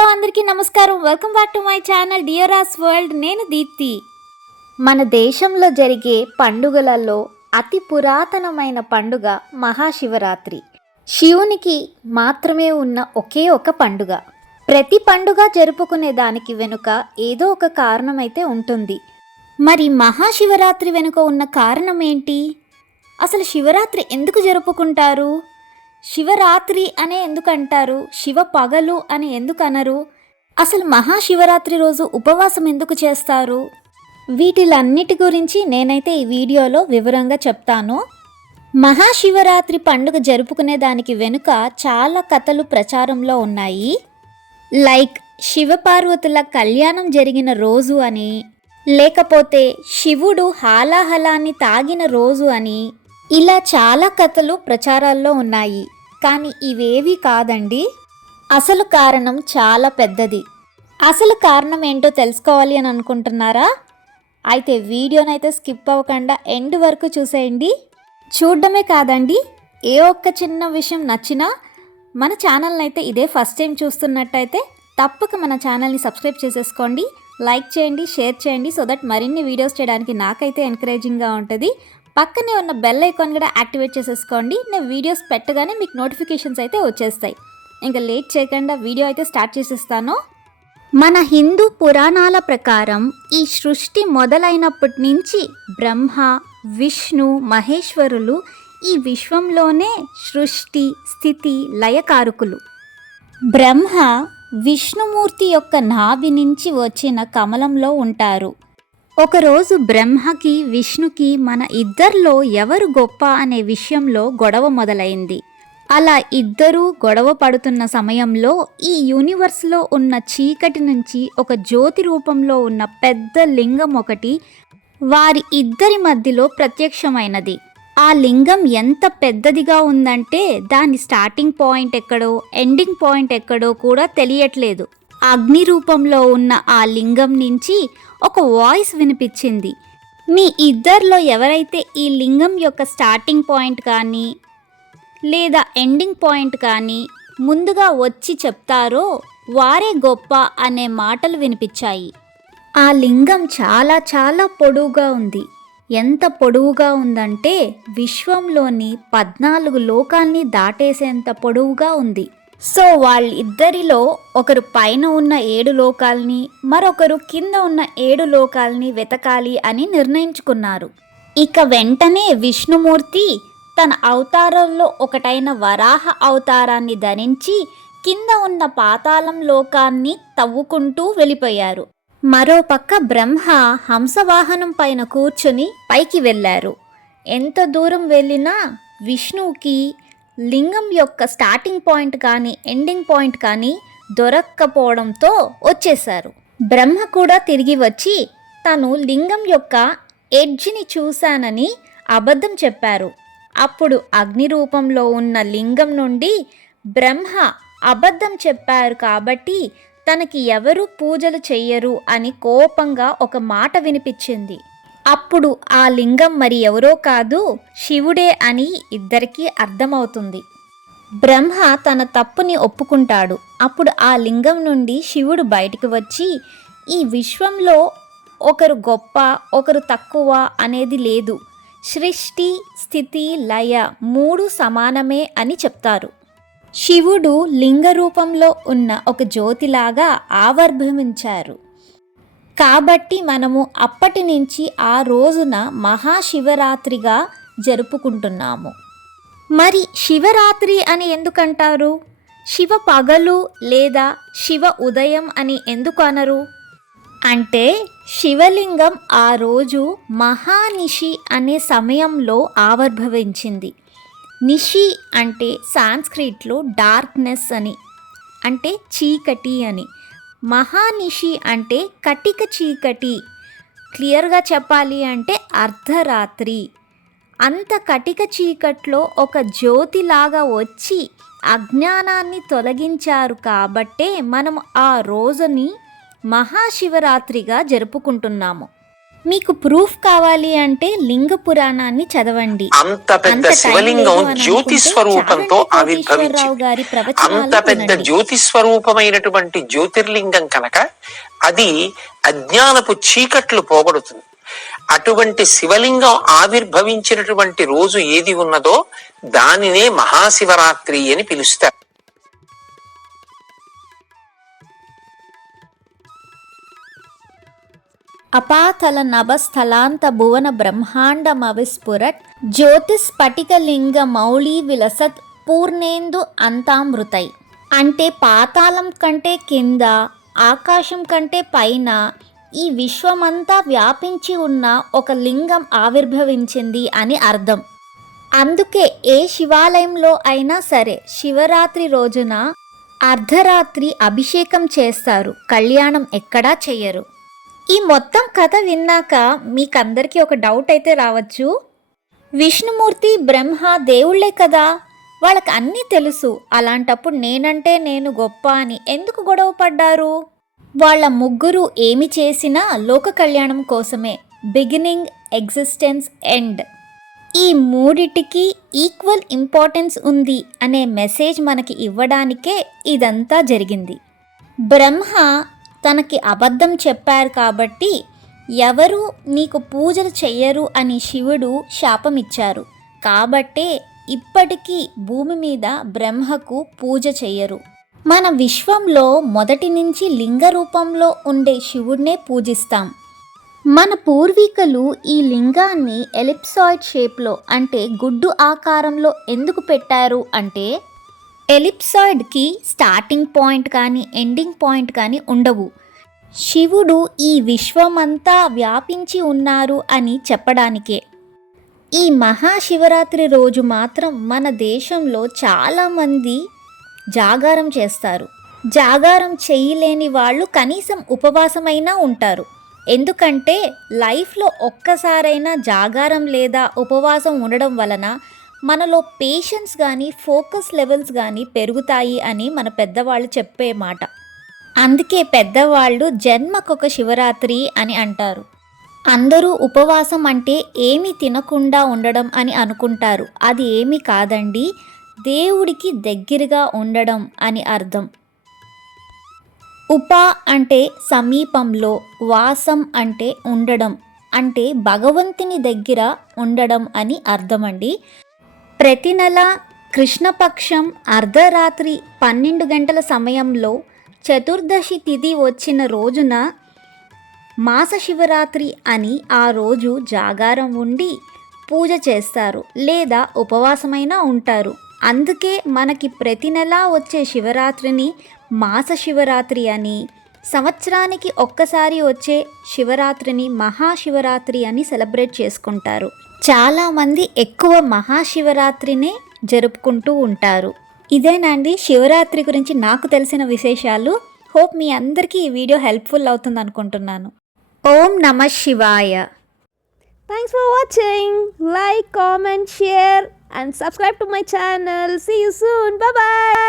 Hello అందరికీ నమస్కారం. Welcome back to my channel డియరాస్ వరల్డ్. నేను దీప్తి. మన దేశంలో జరిగే పండుగలలో అతి పురాతనమైన పండుగ మహాశివరాత్రి. శివునికి మాత్రమే ఉన్న ఒకే ఒక పండుగ. ప్రతి పండుగ జరుపుకునే దానికి వెనుక ఏదో ఒక కారణం అయితే ఉంటుంది. మరి మహాశివరాత్రి వెనుక ఉన్న కారణం ఏంటి? అసలు శివరాత్రి ఎందుకు జరుపుకుంటారు? శివరాత్రి అనే ఎందుకు అంటారు? శివ పగలు అని ఎందుకు అనరు? అసలు మహాశివరాత్రి రోజు ఉపవాసం ఎందుకు చేస్తారు? వీటిలన్నిటి గురించి నేనైతే ఈ వీడియోలో వివరంగా చెప్తాను. మహాశివరాత్రి పండుగ జరుపుకునే దానికి వెనుక చాలా కథలు ప్రచారంలో ఉన్నాయి. లైక్ శివపార్వతుల కళ్యాణం జరిగిన రోజు అని, లేకపోతే శివుడు హాలాహలాన్ని తాగిన రోజు అని, ఇలా చాలా కథలు ప్రచారాల్లో ఉన్నాయి. కానీ ఇవేవి కాదండి. అసలు కారణం చాలా పెద్దది. అసలు కారణం ఏంటో తెలుసుకోవాలి అని అనుకుంటున్నారా? అయితే వీడియోనైతే స్కిప్ అవ్వకుండా ఎండ్ వరకు చూసేయండి. చూడడమే కాదండి, ఏ ఒక్క చిన్న విషయం నచ్చినా మన ఛానల్ని అయితే ఇదే ఫస్ట్ టైం చూస్తున్నట్టయితే తప్పక మన ఛానల్ని సబ్స్క్రైబ్ చేసేసుకోండి, లైక్ చేయండి, షేర్ చేయండి. సో దట్ మరిన్ని వీడియోస్ చేయడానికి నాకైతే ఎంకరేజింగ్గా ఉంటుంది. పక్కనే ఉన్న బెల్ ఐకాన్ కూడా యాక్టివేట్ చేసేసుకోండి. నేను వీడియోస్ పెట్టగానే మీకు నోటిఫికేషన్స్ అయితే వచ్చేస్తాయి. ఇంకా లేట్ చేయకుండా వీడియో అయితే స్టార్ట్ చేసేస్తాను. మన హిందూ పురాణాల ప్రకారం ఈ సృష్టి మొదలైనప్పటి నుంచి బ్రహ్మ, విష్ణు, మహేశ్వరులు ఈ విశ్వంలోనే సృష్టి, స్థితి, లయకారకులు. బ్రహ్మ విష్ణుమూర్తి యొక్క నాభి నుంచి వచ్చిన కమలంలో ఉంటారు. ఒకరోజు బ్రహ్మకి, విష్ణుకి మన ఇద్దరిలో ఎవరు గొప్ప అనే విషయంలో గొడవ మొదలైంది. అలా ఇద్దరూ గొడవ పడుతున్న సమయంలో ఈ యూనివర్స్లో ఉన్న చీకటి నుంచి ఒక జ్యోతి రూపంలో ఉన్న పెద్ద లింగం ఒకటి వారి ఇద్దరి మధ్యలో ప్రత్యక్షమైనది. ఆ లింగం ఎంత పెద్దదిగా ఉందంటే దాని స్టార్టింగ్ పాయింట్ ఎక్కడో, ఎండింగ్ పాయింట్ ఎక్కడో కూడా తెలియట్లేదు. అగ్ని రూపంలో ఉన్న ఆ లింగం నుంచి ఒక వాయిస్ వినిపించింది. మీ ఇద్దరిలో ఎవరైతే ఈ లింగం యొక్క స్టార్టింగ్ పాయింట్ కానీ లేదా ఎండింగ్ పాయింట్ కానీ ముందుగా వచ్చి చెప్తారో వారే గొప్ప అనే మాటలు వినిపించాయి. ఆ లింగం చాలా చాలా పొడవుగా ఉంది. ఎంత పొడవుగా ఉందంటే విశ్వంలోని 14 లోకాల్ని దాటేసేంత పొడవుగా ఉంది. సో వాళ్ళిద్దరిలో ఒకరు పైన ఉన్న 7 లోకాల్ని, మరొకరు కింద ఉన్న 7 లోకాల్ని వెతకాలి అని నిర్ణయించుకున్నారు. ఇక వెంటనే విష్ణుమూర్తి తన అవతారంలో ఒకటైన వరాహ అవతారాన్ని ధరించి కింద ఉన్న పాతాళం లోకాన్ని తవ్వుకుంటూ వెళ్ళిపోయారు. మరోపక్క బ్రహ్మ హంసవాహనం పైన కూర్చుని పైకి వెళ్ళారు. ఎంత దూరం వెళ్ళినా విష్ణువుకి లింగం యొక్క స్టార్టింగ్ పాయింట్ కానీ ఎండింగ్ పాయింట్ కానీ దొరక్కపోవడంతో వచ్చేశారు. బ్రహ్మ కూడా తిరిగి వచ్చి తను లింగం యొక్క ఎడ్జ్ని చూశానని అబద్ధం చెప్పారు. అప్పుడు అగ్ని రూపంలో ఉన్న లింగం నుండి బ్రహ్మ అబద్ధం చెప్పారు కాబట్టి తనకి ఎవరు పూజలు చెయ్యరు అని కోపంగా ఒక మాట వినిపించింది. అప్పుడు ఆ లింగం మరి ఎవరో కాదు, శివుడే అని ఇద్దరికీ అర్థమవుతుంది. బ్రహ్మ తన తప్పుని ఒప్పుకుంటాడు. అప్పుడు ఆ లింగం నుండి శివుడు బయటికి వచ్చి ఈ విశ్వంలో ఒకరు గొప్ప, ఒకరు తక్కువ అనేది లేదు, సృష్టి, స్థితి, లయ 3 సమానమే అని చెప్తారు. శివుడు లింగ రూపంలో ఉన్న ఒక జ్యోతిలాగా ఆవిర్భవించారు. కాబట్టి మనము అప్పటి నుంచి ఆ రోజున మహాశివరాత్రిగా జరుపుకుంటున్నాము. మరి శివరాత్రి అని ఎందుకంటారు? శివ పగలు లేదా శివ ఉదయం అని ఎందుకు అనరు? అంటే శివలింగం ఆ రోజు మహానిషి అనే సమయంలో ఆవిర్భవించింది. నిషి అంటే సాంస్క్రిట్లో డార్క్నెస్ అని, అంటే చీకటి అని. మహానిషి అంటే కటిక చీకటి. క్లియర్గా చెప్పాలి అంటే అర్ధరాత్రి. అంత కటిక చీకట్లో ఒక జ్యోతిలాగా వచ్చి అజ్ఞానాన్ని తొలగించారు కాబట్టే మనం ఆ రోజుని మహాశివరాత్రిగా జరుపుకుంటున్నాము. మీకు ప్రూఫ్ కావాలి అంటే లింగ పురాణాన్ని చదవండి. అంత పెద్ద శివలింగం జ్యోతి స్వరూపంతో ఆవిర్భవించి అంత పెద్ద జ్యోతి స్వరూపమైనటువంటి జ్యోతిర్లింగం కనుక అది అజ్ఞానపు చీకట్లు పోగొడుతుంది. అటువంటి శివలింగం ఆవిర్భవించినటువంటి రోజు ఏది ఉన్నదో దానినే మహాశివరాత్రి అని పిలుస్తారు. అపాతల నభస్థలాంత భువన బ్రహ్మాండమవిస్ఫురత్ జ్యోతిస్ఫటికలింగ మౌళీ విలసత్ పూర్ణేందు అంతామృతై. అంటే పాతాళం కంటే కింద, ఆకాశం కంటే పైన ఈ విశ్వమంతా వ్యాపించి ఉన్న ఒక లింగం ఆవిర్భవించింది అని అర్థం. అందుకే ఏ శివాలయంలో అయినా సరే శివరాత్రి రోజున అర్ధరాత్రి అభిషేకం చేస్తారు, కళ్యాణం ఎక్కడా చెయ్యరు. ఈ మొత్తం కథ విన్నాక మీకందరికీ ఒక డౌట్ అయితే రావచ్చు. విష్ణుమూర్తి, బ్రహ్మ దేవుళ్లే కదా, వాళ్ళకి అన్నీ తెలుసు. అలాంటప్పుడు నేనంటే నేను గొప్ప అని ఎందుకు గొడవ పడ్డారు? వాళ్ళ ముగ్గురు ఏమి చేసినా లోక కళ్యాణం కోసమే. బిగినింగ్, ఎగ్జిస్టెన్స్, ఎండ్, ఈ మూడిటికి ఈక్వల్ ఇంపార్టెన్స్ ఉంది అనే మెసేజ్ మనకి ఇవ్వడానికే ఇదంతా జరిగింది. బ్రహ్మ తనకి అబద్ధం చెప్పారు కాబట్టి ఎవరు నీకు పూజలు చెయ్యరు అని శివుడు శాపమిచ్చారు. కాబట్టే ఇప్పటికీ భూమి మీద బ్రహ్మకు పూజ చెయ్యరు. మన విశ్వంలో మొదటి నుంచి లింగ రూపంలో ఉండే శివుడినే పూజిస్తాం. మన పూర్వీకులు ఈ లింగాన్ని ఎలిప్సాయిడ్ షేప్లో అంటే గుడ్డు ఆకారంలో ఎందుకు పెట్టారు అంటే ఎలిప్సాయిడ్కి స్టార్టింగ్ పాయింట్ కానీ ఎండింగ్ పాయింట్ కానీ ఉండవు. శివుడు ఈ విశ్వమంతా వ్యాపించి ఉన్నారు అని చెప్పడానికే. ఈ మహాశివరాత్రి రోజు మాత్రం మన దేశంలో చాలామంది జాగారం చేస్తారు. జాగారం చేయలేని వాళ్ళు కనీసం ఉపవాసమైనా ఉంటారు. ఎందుకంటే లైఫ్లో ఒక్కసారైనా జాగారం లేదా ఉపవాసం ఉండడం వలన మనలో పేషెన్స్ కానీ ఫోకస్ లెవెల్స్ కానీ పెరుగుతాయి అని మన పెద్దవాళ్ళు చెప్పే మాట. అందుకే పెద్దవాళ్ళు జన్మకొక శివరాత్రి అని అంటారు. అందరూ ఉపవాసం అంటే ఏమీ తినకుండా ఉండడం అని అనుకుంటారు. అది ఏమీ కాదండి, దేవుడికి దగ్గరగా ఉండడం అని అర్థం. ఉప అంటే సమీపంలో, వాసం అంటే ఉండడం, అంటే భగవంతుని దగ్గర ఉండడం అని అర్థమండి. ప్రతి నెల కృష్ణపక్షం అర్ధరాత్రి 12 గంటల సమయంలో చతుర్దశి తిథి వచ్చిన రోజున మాస శివరాత్రి అని ఆ రోజు జాగారం ఉండి పూజ చేస్తారు లేదా ఉపవాసమైనా ఉంటారు. అందుకే మనకి ప్రతి నెల వచ్చే శివరాత్రిని మాస శివరాత్రి అని, సంవత్సరానికి ఒక్కసారి వచ్చే శివరాత్రిని మహాశివరాత్రి అని సెలబ్రేట్ చేసుకుంటారు. చాలామంది ఎక్కువ మహాశివరాత్రినే జరుపుకుంటూ ఉంటారు. ఇదేనండి శివరాత్రి గురించి నాకు తెలిసిన విశేషాలు. హోప్ మీ అందరికీ ఈ వీడియో హెల్ప్ఫుల్ అవుతుంది అనుకుంటున్నాను. ఓం నమః శివాయ. Thanks for watching. Like, comment, share and subscribe to my channel. See you soon. Bye bye.